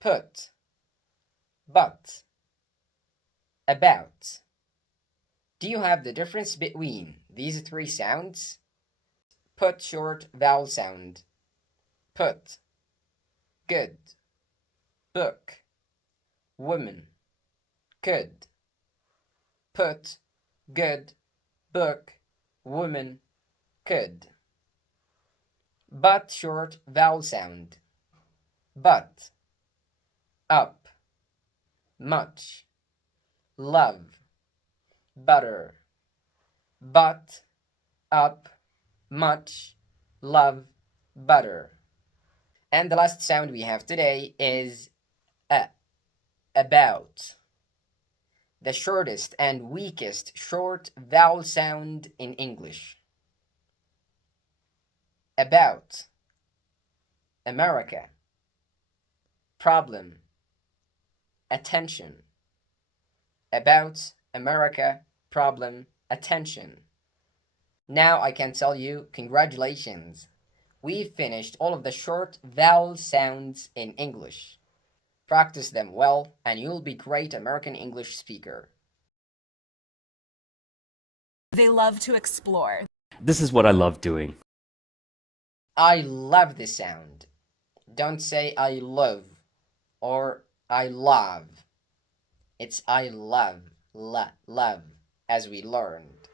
put, but, about. Do you have the difference between these three sounds? Put short vowel sound. Put. Good. Book. Woman. Could. Put. Good. Book. Woman. Could. But short vowel sound. But. Up. Much. Love. Butter. But. Up. Much. Love. Butter. And the last sound we have today is a. About. The shortest and weakest short vowel sound in English. About. America. Problem. Attention. About. America. Problem. Attention. Now I can tell you, congratulations. We've finished all of the short vowel sounds in English. Practice them well, and you'll be a great American English speaker. They love to explore. This is what I love doing. I love this sound. Don't say I love or I love. It's I love, love, as we learned.